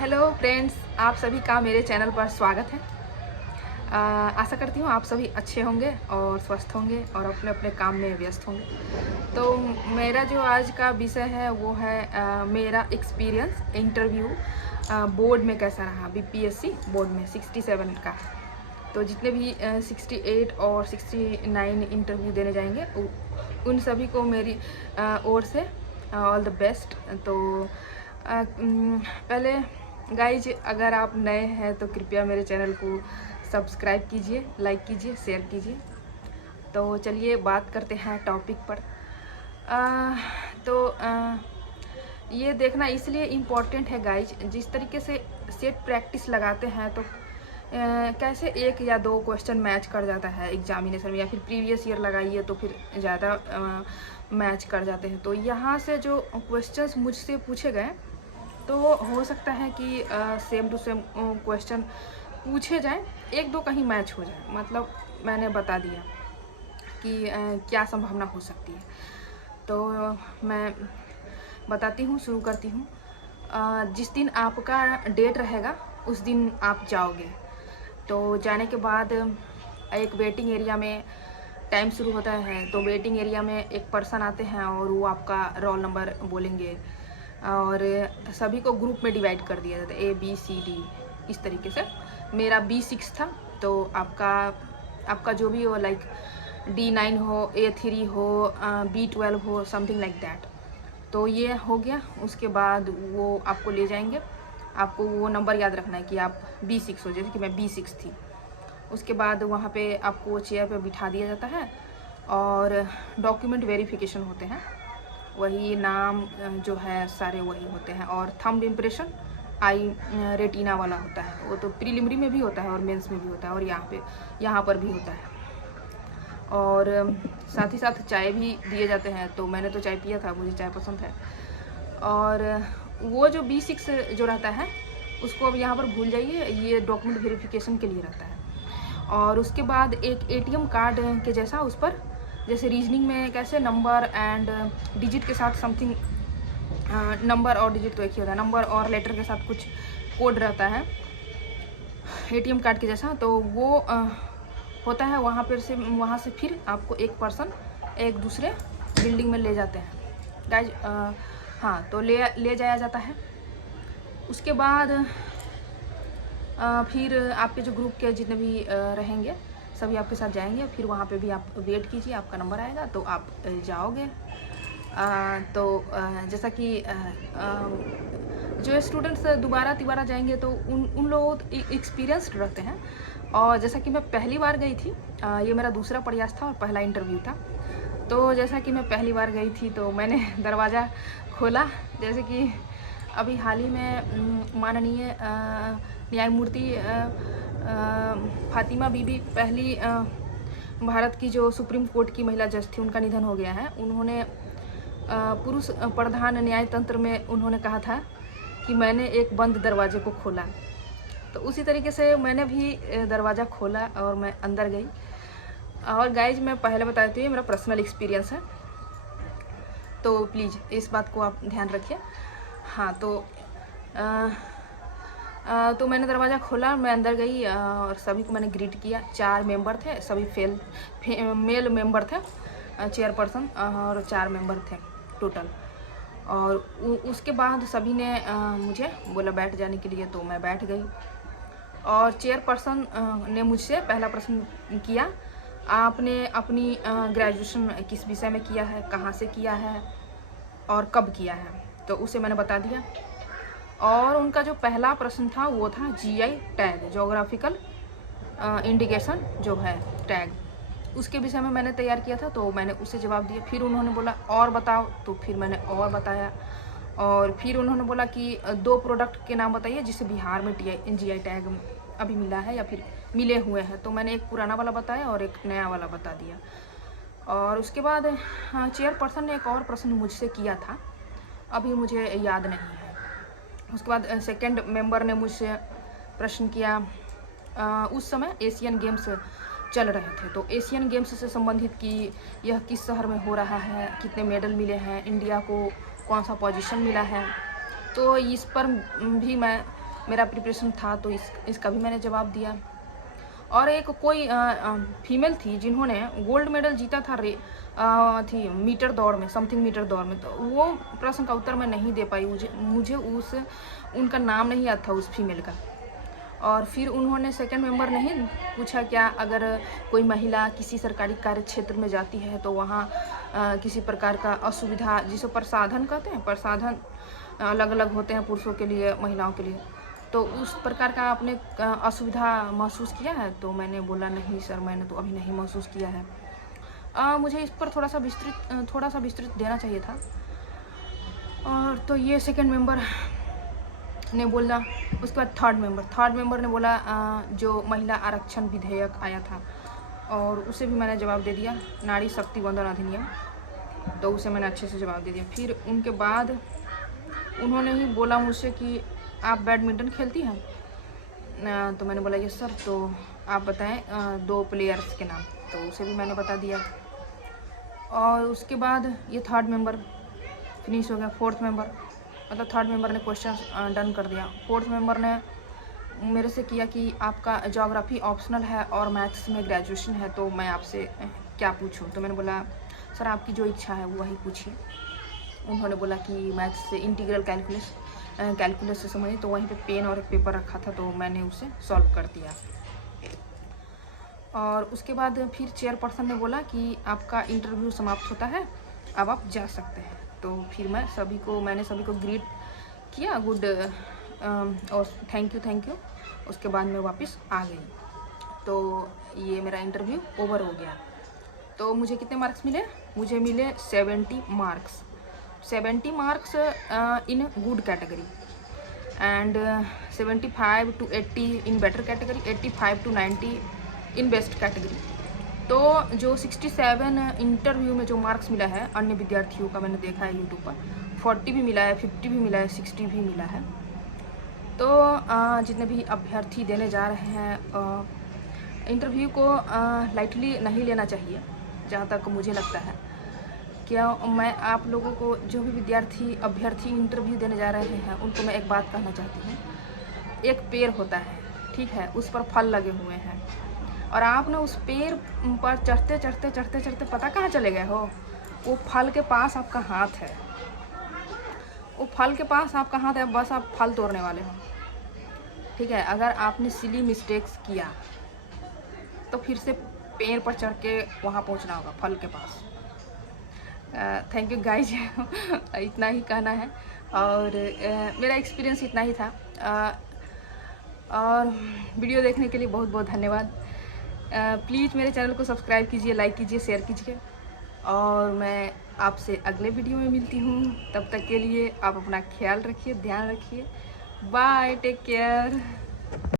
Hello friends, आप सभी का मेरे चैनल पर स्वागत है। आशा करती हूँ आप सभी अच्छे होंगे और स्वस्थ होंगे और अपने अपने काम में व्यस्त होंगे। तो मेरा जो आज का विषय है वो है मेरा एक्सपीरियंस इंटरव्यू बोर्ड में कैसा रहा। बीपीएससी बोर्ड में 67 का, तो जितने भी 68 और 69 इंटरव्यू देने जाएंगे उन सभी को मेरी ओर से ऑल द बेस्ट। तो पहले गाइज, अगर आप नए हैं तो कृपया मेरे चैनल को सब्सक्राइब कीजिए, लाइक कीजिए, शेयर कीजिए। तो चलिए बात करते हैं टॉपिक पर। ये देखना इसलिए इम्पॉर्टेंट है गाइज, जिस तरीके से सेट प्रैक्टिस लगाते हैं तो कैसे एक या दो क्वेश्चन मैच कर जाता है एग्जामिनेशन में, या फिर प्रीवियस ईयर लगाइए तो फिर ज़्यादा मैच कर जाते हैं। तो यहाँ से जो क्वेश्चंस मुझसे पूछे गए तो हो सकता है कि सेम टू सेम क्वेश्चन पूछे जाएं, एक दो कहीं मैच हो जाए। मतलब मैंने बता दिया कि क्या संभावना हो सकती है। तो मैं बताती हूँ, शुरू करती हूँ। जिस दिन आपका डेट रहेगा उस दिन आप जाओगे। तो जाने के बाद एक वेटिंग एरिया में टाइम शुरू होता है। तो वेटिंग एरिया में एक पर्सन आते हैं और वो आपका रोल नंबर बोलेंगे और सभी को ग्रुप में डिवाइड कर दिया जाता है, ABCD इस तरीके से। मेरा B6 था, तो आपका जो भी हो, लाइक D9 हो, A3 हो, B12 हो, समथिंग लाइक दैट। तो ये हो गया। उसके बाद वो आपको ले जाएंगे, आपको वो नंबर याद रखना है कि आप B6 हो, जैसे कि मैं B6 थी। उसके बाद वहाँ पे आपको चेयर पे बिठा दिया जाता है और डॉक्यूमेंट वेरिफिकेशन होते हैं, वही नाम जो है सारे वही होते हैं। और थंब इम्प्रेशन आई रेटिना वाला होता है, वो तो प्रीलिमिनरी में भी होता है और मेंस में भी होता है और यहाँ पर भी होता है। और साथ ही साथ चाय भी दिए जाते हैं। तो मैंने तो चाय पिया था, मुझे चाय पसंद है। और वो जो B6 जो रहता है उसको अब यहाँ पर भूल जाइए, ये डॉक्यूमेंट वेरिफिकेशन के लिए रहता है। और उसके बाद एक ATM कार्ड के जैसा उस पर, जैसे रीजनिंग में कैसे नंबर एंड डिजिट के साथ समथिंग, नंबर और डिजिट तो एक ही होता है, नंबर और लेटर के साथ कुछ कोड रहता है ATM कार्ड के जैसा। तो वो होता है वहाँ से फिर आपको एक पर्सन एक दूसरे बिल्डिंग में ले जाते हैं गाइज। हाँ, तो ले जाया जाता है। उसके बाद फिर आपके जो ग्रुप के जितने भी रहेंगे सभी आपके साथ जाएंगे। फिर वहाँ पे भी आप वेट कीजिए, आपका नंबर आएगा तो आप जाओगे। जैसा कि जो स्टूडेंट्स दोबारा तिबारा जाएंगे तो उन लोगों एक्सपीरियंस्ड रहते हैं। और जैसा कि मैं पहली बार गई थी, ये मेरा दूसरा प्रयास था और पहला इंटरव्यू था। तो जैसा कि मैं पहली बार गई थी तो मैंने दरवाज़ा खोला। जैसे कि अभी हाल ही में माननीय न्यायमूर्ति फातिमा बीबी पहली भारत की जो सुप्रीम कोर्ट की महिला जज थी, उनका निधन हो गया है। उन्होंने पुरुष प्रधान न्यायतंत्र में उन्होंने कहा था कि मैंने एक बंद दरवाजे को खोला। तो उसी तरीके से मैंने भी दरवाज़ा खोला और मैं अंदर गई। और गाइज, मैं पहले बता देती हूँ, मेरा पर्सनल एक्सपीरियंस है, तो प्लीज़ इस बात को आप ध्यान रखिए। हाँ, तो मैंने दरवाज़ा खोला, मैं अंदर गई और सभी को मैंने ग्रीट किया। 4 मेंबर थे, सभी मेल मेंबर थे, चेयरपर्सन और 4 मेंबर थे टोटल। और उसके बाद सभी ने मुझे बोला बैठ जाने के लिए, तो मैं बैठ गई। और चेयरपर्सन ने मुझसे पहला प्रश्न किया, आपने अपनी ग्रेजुएशन किस विषय में किया है, कहाँ से किया है और कब किया है। तो उसे मैंने बता दिया। और उनका जो पहला प्रश्न था वो था GI टैग, जोग्राफिकल इंडिकेशन जो है टैग, उसके विषय में मैंने तैयार किया था, तो मैंने उसे जवाब दिया। फिर उन्होंने बोला और बताओ, तो फिर मैंने और बताया। और फिर उन्होंने बोला कि 2 प्रोडक्ट के नाम बताइए जिसे बिहार में GI टैग अभी मिला है या फिर मिले हुए हैं। तो मैंने एक पुराना वाला बताया और एक नया वाला बता दिया। और उसके बाद चेयरपर्सन ने एक और प्रश्न मुझसे किया था, अभी मुझे याद नहीं है। उसके बाद सेकंड मेंबर ने मुझसे प्रश्न किया, उस समय एशियन गेम्स चल रहे थे, तो एशियन गेम्स से संबंधित कि यह किस शहर में हो रहा है, कितने मेडल मिले हैं, इंडिया को कौन सा पोजीशन मिला है। तो इस पर भी मैं मेरा प्रिपरेशन था, तो इसका भी मैंने जवाब दिया। और एक कोई फीमेल थी जिन्होंने गोल्ड मेडल जीता था थी मीटर दौड़ में, समथिंग मीटर दौड़ में, तो वो प्रश्न का उत्तर मैं नहीं दे पाई। मुझे उनका नाम नहीं याद था उस फीमेल का। और फिर उन्होंने सेकंड मेंबर ने ही पूछा, क्या अगर कोई महिला किसी सरकारी कार्य क्षेत्र में जाती है तो वहाँ किसी प्रकार का असुविधा, जिसे प्रसाधन कहते हैं, प्रसाधन अलग अलग होते हैं पुरुषों के लिए महिलाओं के लिए, तो उस प्रकार का आपने असुविधा महसूस किया है? तो मैंने बोला, नहीं सर, मैंने तो अभी नहीं महसूस किया है। मुझे इस पर थोड़ा सा विस्तृत देना चाहिए था। और तो ये सेकंड मेंबर ने बोला। उसके बाद थर्ड मेंबर ने बोला जो महिला आरक्षण विधेयक आया था, और उसे भी मैंने जवाब दे दिया, नारी शक्ति वंदन अधिनियम, तो उसे मैंने अच्छे से जवाब दे दिया। फिर उनके बाद उन्होंने ही बोला मुझसे कि आप बैडमिंटन खेलती हैं? तो मैंने बोला यस सर, तो आप बताएं 2 प्लेयर्स के नाम, तो उसे भी मैंने बता दिया। और उसके बाद ये थर्ड मेंबर फिनिश हो गया। फोर्थ मेंबर, मतलब थर्ड मेंबर ने क्वेश्चन डन कर दिया। फोर्थ मेंबर ने मेरे से किया कि आपका ज्योग्राफी ऑप्शनल है और मैथ्स में ग्रेजुएशन है, तो मैं आपसे क्या पूछूं? तो मैंने बोला सर आपकी जो इच्छा है वही पूछिए। उन्होंने बोला कि मैथ्स से इंटीग्रल कैलकुलस से समझिए, तो वहीं पे पेन और एक पेपर रखा था, तो मैंने उसे सॉल्व कर दिया। और उसके बाद फिर चेयरपर्सन ने बोला कि आपका इंटरव्यू समाप्त होता है, अब आप जा सकते हैं। तो फिर मैंने सभी को ग्रीट किया, गुड और थैंक यू। उसके बाद मैं वापस आ गई। तो ये मेरा इंटरव्यू ओवर हो गया। तो मुझे कितने मार्क्स मिले? मुझे मिले 70 marks. 70 marks in good category, and 75 to 80 in better category, 85 to 90 in best category. तो जो 67 इंटरव्यू में जो मार्क्स मिला है अन्य विद्यार्थियों का, मैंने देखा है यूट्यूब पर, 40 भी मिला है, 50 भी मिला है, 60 भी मिला है। तो जितने भी अभ्यर्थी देने जा रहे हैं इंटरव्यू को लाइटली नहीं लेना चाहिए, जहाँ तक मुझे लगता है। क्या मैं आप लोगों को, जो भी अभ्यर्थी इंटरव्यू देने जा रहे हैं, उनको मैं एक बात कहना चाहती हूँ। एक पेड़ होता है, ठीक है, उस पर फल लगे हुए हैं, और आप ना उस पेड़ पर चढ़ते पता कहाँ चले गए हो? वो फल के पास आपका हाथ है, वो फल के पास आपका हाथ है, बस आप फल तोड़ने वाले हो, ठीक है। अगर आपने सिली मिस्टेक्स किया तो फिर से पेड़ पर चढ़ के वहाँ पहुँचना होगा, फल के पास। थैंक यू गाइज इतना ही कहना है, और मेरा एक्सपीरियंस इतना ही था। और वीडियो देखने के लिए बहुत बहुत धन्यवाद। प्लीज़ मेरे चैनल को सब्सक्राइब कीजिए, लाइक कीजिए, शेयर कीजिए, और मैं आपसे अगले वीडियो में मिलती हूँ। तब तक के लिए आप अपना ख्याल रखिए, ध्यान रखिए। Bye, take care.